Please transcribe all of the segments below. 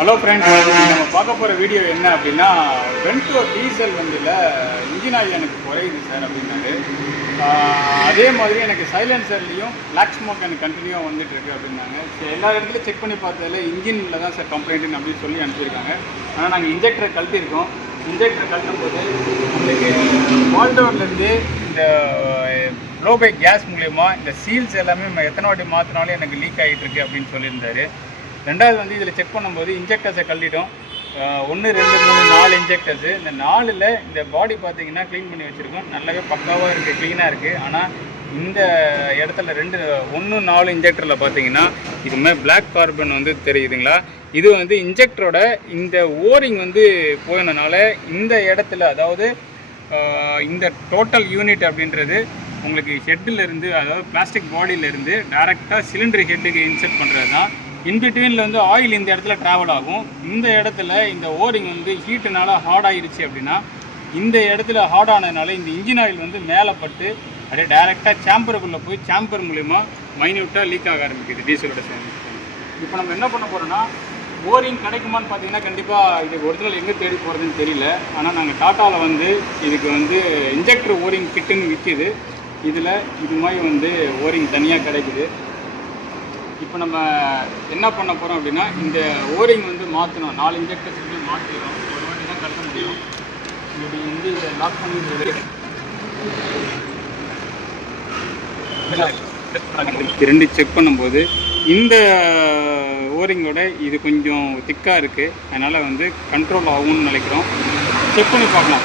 Hello friends, நம்ம பார்க்க போகிற வீடியோ என்ன அப்படின்னா, வென்டோ டீசல் வண்டியில் இன்ஜின் ஆயில் எனக்கு குறையுது சார் அப்படின்னாரு. அதே மாதிரி எனக்கு சைலன்சர்லேயும் பிளாக் ஸ்மோக் எனக்கு கண்டினியூவாக வந்துட்டுருக்கு அப்படின்னாங்க. சரி, எல்லா இடத்துலையும் செக் பண்ணி பார்த்ததில் இன்ஜினில் தான் சார் கம்ப்ளைண்ட்டுன்னு அப்படின்னு சொல்லி அனுப்பியிருக்காங்க. ஆனால் நாங்கள் இன்ஜெக்டரை கழட்டியிருக்கோம். இன்ஜெக்டரை கழட்டும் போது நம்மளுக்கு வால்டோர்லேருந்து இந்த ப்ளோபை கேஸ் மூலயமா இந்த சீல்ஸ் எல்லாமே நம்ம எத்தனை வாட்டி மாற்றினாலும் எனக்கு லீக் ஆகிட்டுருக்கு அப்படின்னு சொல்லியிருந்தாரு. ரெண்டாவது வந்து இதில் செக் பண்ணும்போது இன்ஜெக்டர்ஸை கழட்டிட்டோம். 1 2 3 4 இன்ஜெக்டர்ஸு. இந்த 4ல் இந்த பாடி பார்த்தீங்கன்னா க்ளீன் பண்ணி வச்சுருக்கோம். நல்லாவே பக்காவாக இருக்குது, க்ளீனாக இருக்குது. ஆனால் இந்த இடத்துல 1 4 இன்ஜெக்டரில் பார்த்தீங்கன்னா இதுமாதிரி பிளாக் கார்பன் வந்து தெரியுதுங்களா. இது வந்து இன்ஜெக்டரோட இந்த ஓரிங் வந்து போயினனால இந்த இடத்துல, அதாவது இந்த டோட்டல் யூனிட் அப்படின்றது உங்களுக்கு ஹெட்டிலேருந்து, அதாவது பிளாஸ்டிக் பாடியிலேருந்து டேரெக்டாக சிலிண்டர் ஹெட்டுக்கு இன்செர்ட் பண்ணுறது தான். இன்பிட்வீனில் வந்து ஆயில் இந்த இடத்துல ட்ராவல் ஆகும். இந்த இடத்துல இந்த ஓரிங் வந்து ஹீட்டுனால ஹார்ட் ஆகிருச்சு அப்படின்னா, இந்த இடத்துல ஹார்ட் ஆனதுனால இந்த இன்ஜின் ஆயில் வந்து மேலே பட்டு அப்படியே டேரெக்டாக சாம்பருக்குள்ளே போய் சாம்பர் மூலிமா மைன்யூட்டாக லீக் ஆக ஆரம்பிக்குது டீசலோட சேர்ந்து. இப்போ நம்ம என்ன பண்ண போகிறோன்னா, ஓரிங் கிடைக்குமான்னு பார்த்தீங்கன்னா கண்டிப்பாக இதுக்கு ஒரிஜினல் எங்கே தேடி போகிறதுன்னு தெரியல. ஆனால் நாங்கள் டாட்டாவில் வந்து இதுக்கு வந்து இன்ஜெக்டர் ஓரிங் கிட்டுன்னு விற்கிது. இதில் இது மாதிரி வந்து ஓரிங் தனியாக கிடைக்குது. இப்போ நம்ம என்ன பண்ண போகிறோம் அப்படின்னா, இந்த ஓரிங் வந்து மாற்றணும். 4 இன்ஜெக்டர்ஸுக்கு மாற்றிடும். ஒரு வாட்டி தான் கட்ட முடியும். இப்படி வந்து இதை லாக் பண்ணி ரெண்டு செக் பண்ணும்போது இந்த ஓரிங்கோட இது கொஞ்சம் திக்காக இருக்குது. அதனால் வந்து கண்ட்ரோல் ஆகும்னு நினைக்கிறோம். செக் பண்ணி பார்க்கலாம்.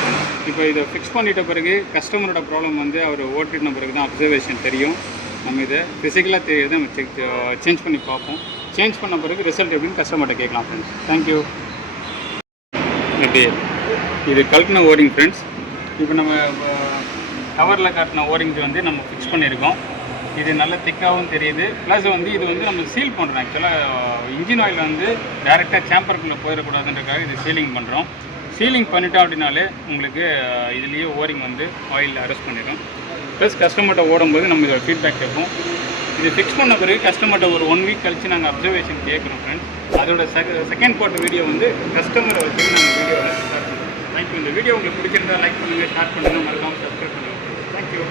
இப்போ இதை ஃபிக்ஸ் பண்ணிட்ட பிறகு கஸ்டமரோட ப்ராப்ளம் வந்து அவர் ஓட்டின பிறகு தான் அப்சர்வேஷன் தெரியும். நம்ம இதை ஃபிசிக்கலாக தெரியுது, நம்ம சேஞ்ச் பண்ணி பார்ப்போம். சேஞ்ச் பண்ண பிறகு ரிசல்ட் எப்படின்னு கஸ்டமர்கிட்ட கேட்கலாம் ஃப்ரெண்ட்ஸ். தேங்க்யூ. இப்படி இது கழட்டின ஓரிங் ஃப்ரெண்ட்ஸ். இப்போ நம்ம கவரில் காட்டின ஓரிங்ஸ் வந்து நம்ம ஃபிக்ஸ் பண்ணியிருக்கோம். இது நல்ல திக்காகவும் தெரியுது. ப்ளஸ் வந்து இது வந்து நம்ம சீல் பண்ணுறோம். ஆக்சுவலாக இன்ஜின் ஆயில் வந்து டேரெக்டாக சாம்பருக்குள்ளே போயிடக்கூடாதுன்றக்காக இது சீலிங் பண்ணுறோம். சீலிங் பண்ணிட்டோம் அப்படின்னாலே உங்களுக்கு இதுலேயே ஓரிங் வந்து ஆயில் அரெஸ்ட் பண்ணிடும். ப்ளஸ் கஸ்டமர்கிட்ட ஓடும்போது நம்ம இதோட ஃபீட்பேக் கேட்போம். இது ஃபிக்ஸ் பண்ண பிறகு கஸ்டமர்கிட்ட ஒரு 1 வீக் கழித்து நாங்கள் அப்சர்வேஷன் கேட்குறோம் ஃப்ரெண்ட்ஸ். அதோட செகண்ட் பார்ட் வீடியோ வந்து கஸ்டமரை வச்சு நாங்கள் வீடியோவில் ஸ்டார்ட் பண்ணுறோம். தேங்க்யூ. இந்த வீடியோ உங்களுக்கு பிடிச்சிருந்தா லைக் பண்ணுங்கள், ஷேர் பண்ணுங்கள், மறக்காமல் சப்ஸ்கிரைப் பண்ணுங்கள். தேங்க்யூ.